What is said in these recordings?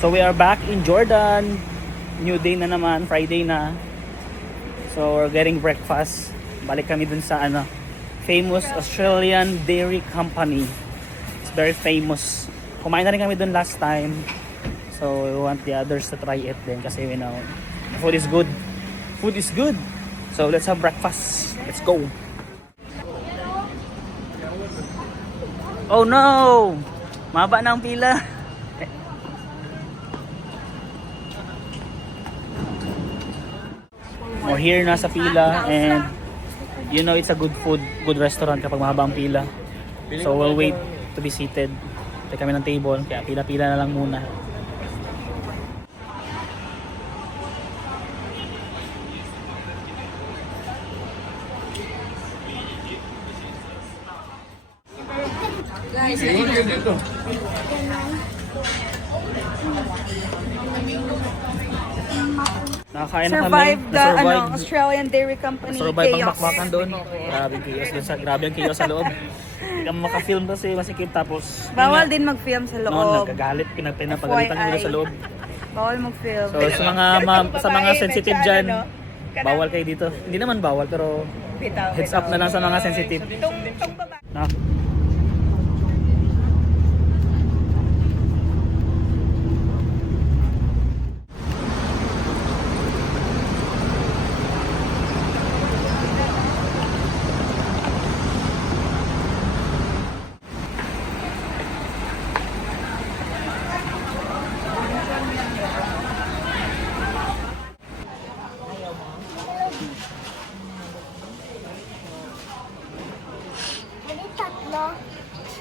So we are back in Jordan. New day na naman, Friday na. So we're getting breakfast. Balik kami dun sa famous Australian Dairy Company. It's very famous. Kumain na rin kami dun last time. So we want the others to try it din kasi we know the food is good. Food is good. So let's have breakfast. Let's go. Oh no! Maba na ang pila. We're here na sa pila and you know it's a good food, good restaurant kapag mahaba ang pila. So we'll wait to be seated. Tayo kami ng table kaya pila-pila na lang muna. Nakakain na kami. Survive the Australian Dairy Company Survive ang chaos. bakbakan doon. Grabe chaos doon grabe ang chaos sa loob. Hindi ka makafilm kasi masikip tapos Bawal din mag-film sa loob. noon nagkagalit pinapagalitan nila sa loob. Bawal mag-film. So sa mga sensitive diyan, bawal kayo dito. Hindi naman bawal pero heads up na lang sa mga sensitive. Na.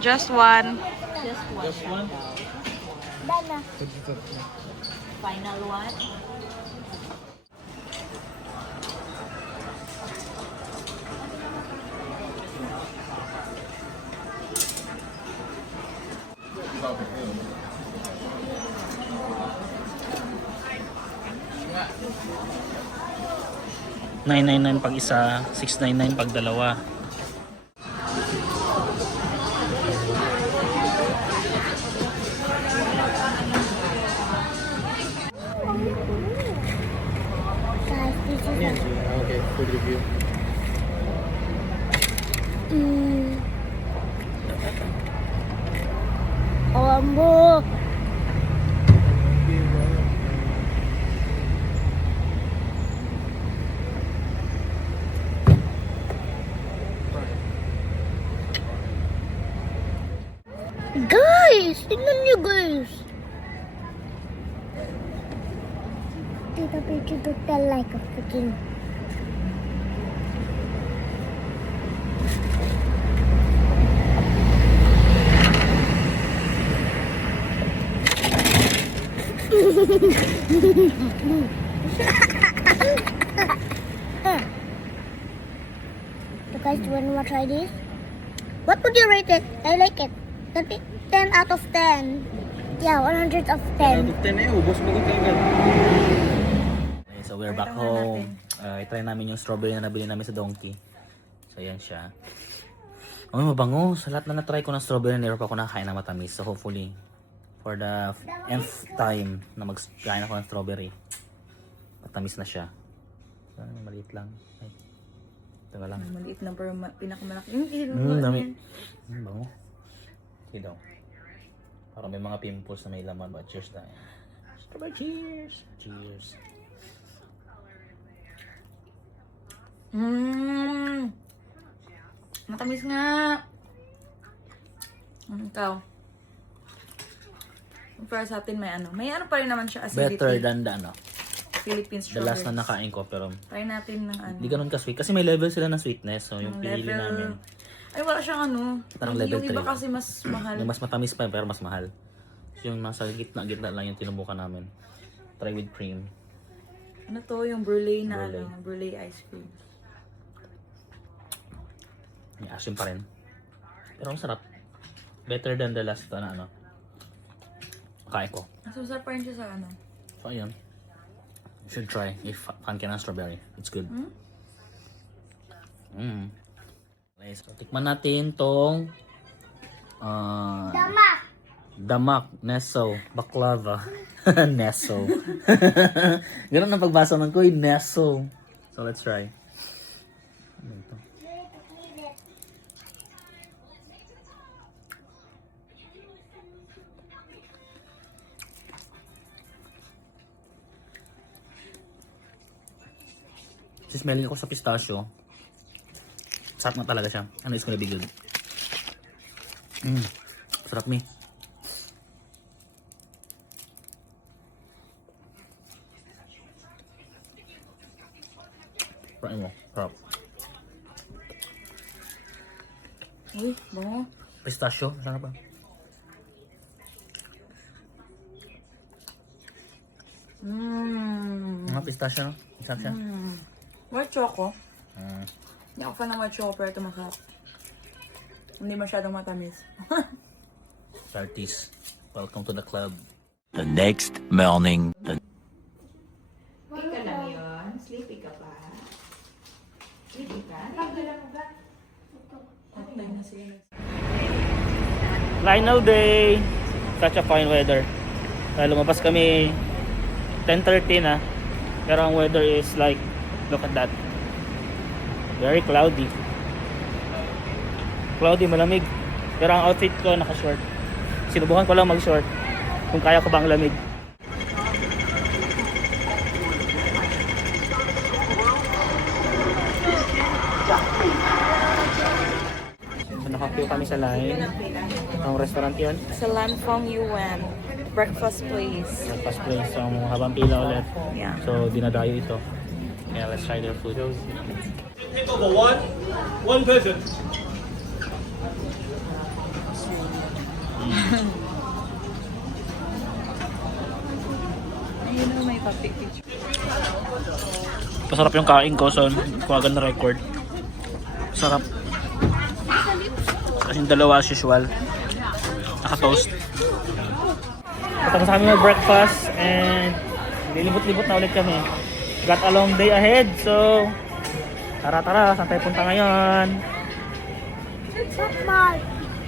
Just one. Just one. Final one. $999 pag isa, $699 pag dalawa. Okay, food review. Ambo. Guys, tingnan niyo guys. Tita Peachy looked like a freaking. So guys, do you want to try this? What would you rate it? I like it. 10 out of 10. Yeah, 100 of 10. 10 na yun, ubos mo ko kagad. Okay, so we're back home. I-try namin yung strawberry na nabili namin sa Donkey. So yan siya. Oh, mabango. Sa lahat na na-try ko ng strawberry, never pa ako nakakain ng matamis. So hopefully, for the nth time na mag-kain ako ng strawberry, matamis na siya. So, maliit lang. Ay, ito lang. Maliit lang pero pinakamalaki. Dami. Bango. Sige daw. Parang may mga pimples na may laman. But cheers na. Strawberry cheers! Cheers! Matamis nga. Ikaw. Para sa atin may ano pa rin naman siya acidity. Better than the Philippine the last strawberries. na nakain ko pero Try natin ng hindi ganun ka-sweet. Kasi may level sila ng sweetness. So yung Yung pinili namin. Ay, wala siyang Parang yung level iba 3 kasi mas mahal. Yung mas matamis pa pero mas mahal. Yung nasa gitna lang yung tinubukan namin. Try with cream. Ano to? Yung brulee na Brulee. brulee ice cream. May asim pa rin. Pero ang sarap. Better than the last na kain ko. Masarap pa rin siya sa So ayun. You should try if fan ka ng strawberry. It's good. Okay, so tikman natin tong Damak. Damak Neso Baklava. Nestle. Ganun ang pagbasa ng koy, Nestle. So let's try. Ano ito? Smelling ako sa pistachio. Sarap na talaga siya. Ano is gonna be good. Sarap mi. Try mo. Sarap. Uy, bango. Pistachio. Sarap ba? Mga pistachio, no? Sarap siya. White choco. Hindi ako fan ng white choco pero ito masarap. Hindi masyadong matamis. Artist. Welcome to the club. The next morning. Sleepy ka lang yun? Sleepy ka pa? Sleepy ka? Tanggalan mo ba? Patay na sila. Final day. Such a fine weather. Lumabas kami 10:30 na. Pero ang weather is like, look at that. Very cloudy. Cloudy, malamig. Pero ang outfit ko naka-short. Sinubukan ko lang mag-short. Kung kaya ko ba ang lamig. So, nakakiw kami sa line. Ang restaurant yun. Sa Lanfong Yuan. Breakfast place. Breakfast place. So, habang pila ulit. Yeah. So, dinadayo ito. Yeah, let's try their food. Take over one person. Ayun na may public picture. Masarap yung kain ko, so kuwagan na record. Sarap. Kasing dalawa as usual. Naka-toast. Tapos kami mag-breakfast and lilibot-libot na ulit kami. Got a long day ahead, so tara, saan tayo punta ngayon? Pop Mart.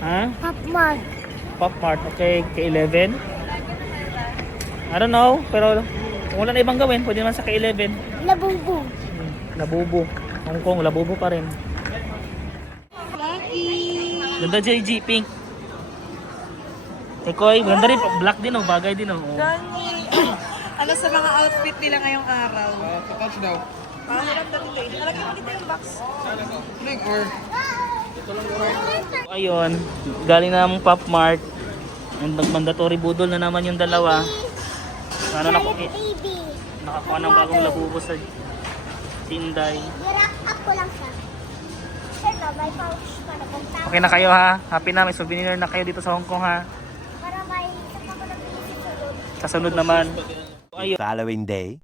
Ha? Pop Mart. Pop Mart, okay, K11. I don't know, pero kung wala na ibang gawin, pwede naman sa K11. Labubu. Labubo. Hong Kong, labubo pa rin. Ganda JG, pink. Tekoy, ganda rin, black din oh, bagay din oh. Ano sa mga outfit nila ngayong araw? Touch daw. Parang lang dito eh. Nalagyan mo dito yung box. Ayun, galing na ng Pop Mart. And mandatory budol na naman yung dalawa. Ano na Giant baby. nakakuha ng bagong labubo sa Tinday. Nirak up ko lang siya. Ito, may pouch para kung tama. Okay na kayo ha? Happy na, may souvenir na kayo dito sa Hong Kong ha? Para may isang ako nag-iisip sa loob. Kasunod naman. Ayun. Following day.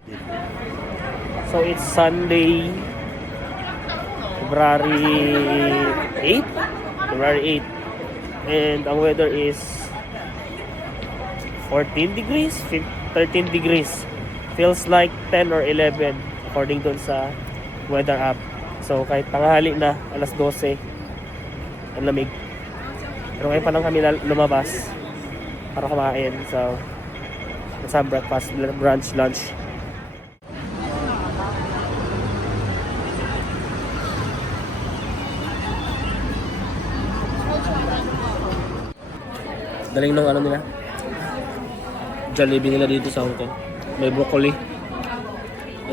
So it's Sunday, February 8? February 8. And ang weather is 14 degrees, 13 degrees. Feels like 10 or 11 according dun sa weather app. So kahit tanghali na, alas 12, ang lamig. Pero ngayon pa lang kami lumabas para kumain. So let's have breakfast, brunch, lunch. Galing nung ano nila. Jollibee nila dito sa Hong Kong. May broccoli.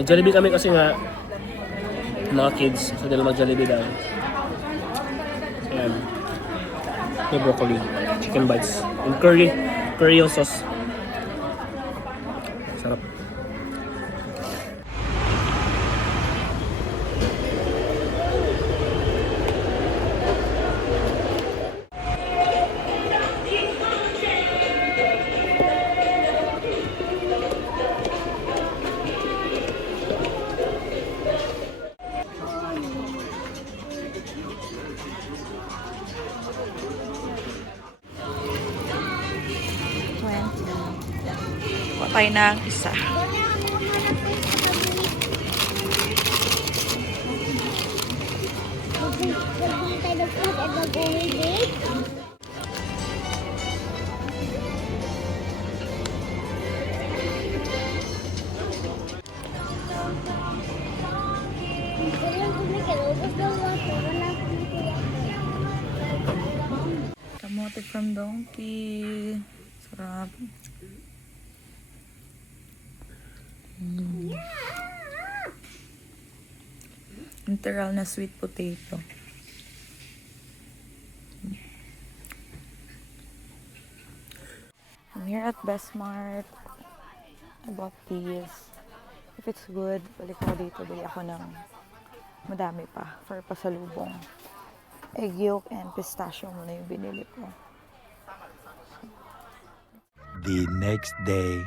Jollibee kami kasi nga mga kids. So dala mag-Jollibee daw. Ayan. May broccoli. Chicken bites. And curry. Curry yung sauce. Sarap. Patay na ang isa. Maghintay ng food at mag-uwi date. from Donkey. Sarap. Integral na sweet potato. I'm here at Bestmart. I bought these. If it's good, balik ako dito. Bili ako ng madami pa for pasalubong. Egg yolk and pistachio muna yung binili ko. The next day.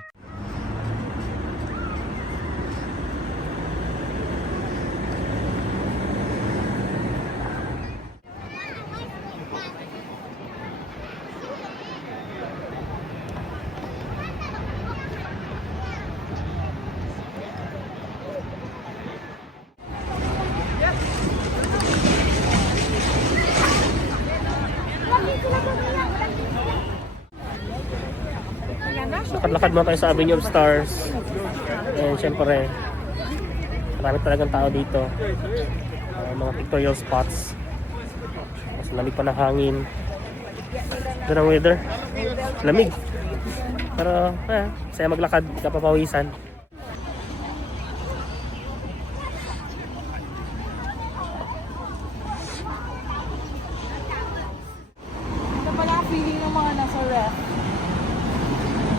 Lakad-lakad mo tayo sa Avenue of Stars. And syempre, marami talagang tao dito. Mga pictorial spots. Mas lamig pa ng hangin. Ganda ng weather. Lamig. Pero, saya maglakad, kapapawisan. Ito pala ang feeling ng mga nasa ref.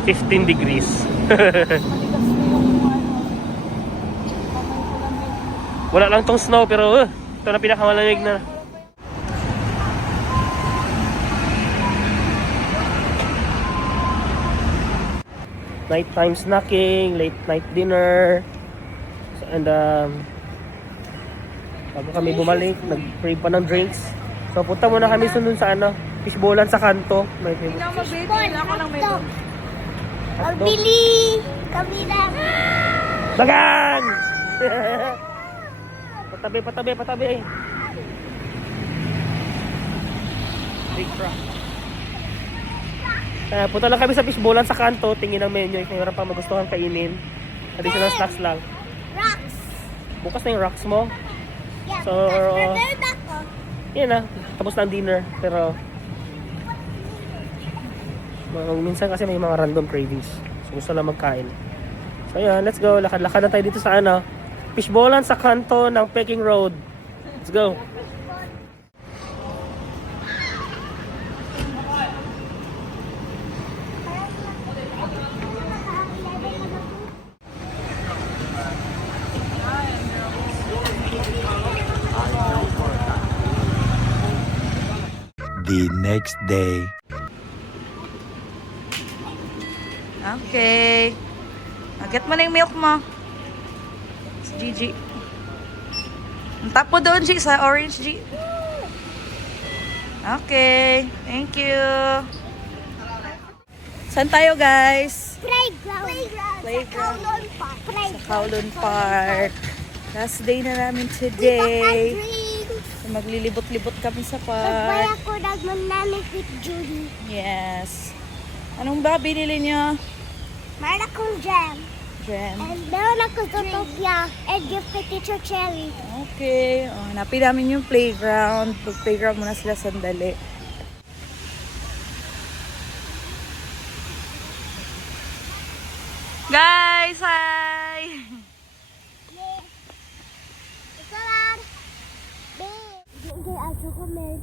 15 degrees. Matigas na yung ano. Kamay ko lang yun. Wala lang tong snow pero ito na pinakamalamig na. Nighttime snacking, late night dinner. And bago kami bumalik, nag-crave pa ng drinks. So punta muna kami sunod sa fishbowlan sa kanto. May Hindi na ako mag-baby. Wala ko lang may doon. Magbili kami lang. Bagang! Patabi. Big truck. Punta lang kami sa fishbowlan sa kanto, tingin ang menu, if mayroon pa magustuhan kainin. Additional snacks lang. Rocks. Bukas na yung rocks mo. Yeah, So, that's prepared ako. Yan na, tapos na ang dinner. Pero, minsan kasi may mga random cravings. So, gusto lang magkain. So, yan, let's go. Lakad-lakad na tayo dito sa fishbowlan sa kanto ng Peking Road. Let's go. The next day. Okay. Get mo na yung milk mo. Si Gigi. Ang tapo doon, G, sa orange, G. Okay. Thank you. Saan tayo, guys? Playground. Playground. Kowloon Park. Sa Kowloon Park. Last day na namin Drinks. today. So, maglilibot-libot kami sa Nagbay park. ako ng manamit with Judy. Yes. Anong ba binili niyo? Meron akong jam. Jen. And meron ako Zootopia. And gift kay Teacher Cherry. Okay. Oh, hanapin namin yung playground. Pag-playground muna sila sandali. Guys, hi! Ito lang. Babe. Hindi ako kumil.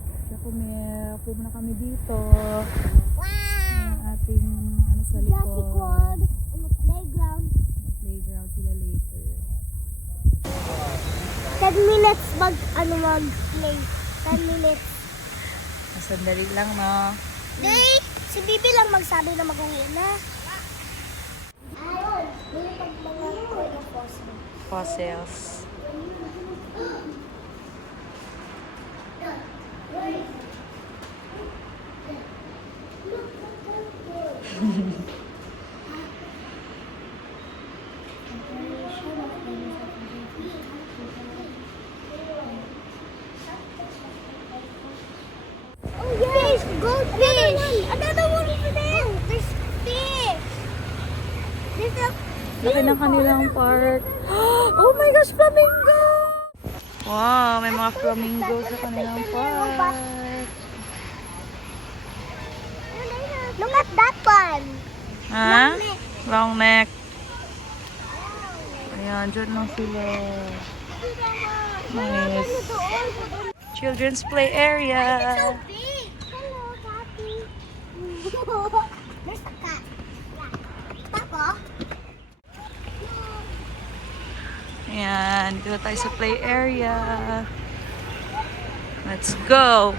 Pupo na kami dito. Wow. Ang ating sa Jurassic likod. World. And the playground. Playground sila later. 10 minutes mag-play. 10 minutes. Sandali lang, no? Day, si Bibi lang magsabi na mag-uwi na. Ayun, may mga toy of fossil. Fossils. Oh yes, goldfish. Another one over there. There's fish. There's a Laki ng kanilang park. Oh my gosh, flamingo! Wow, may mga flamingo sa kanilang park. Look at that one. Ha? Long neck. Ayan, dyan lang sila. Nice. Children's play area. Big. Hello, Daddy. There's a cat. Yeah. Papa? Ayan, dito tayo sa play area. Let's go!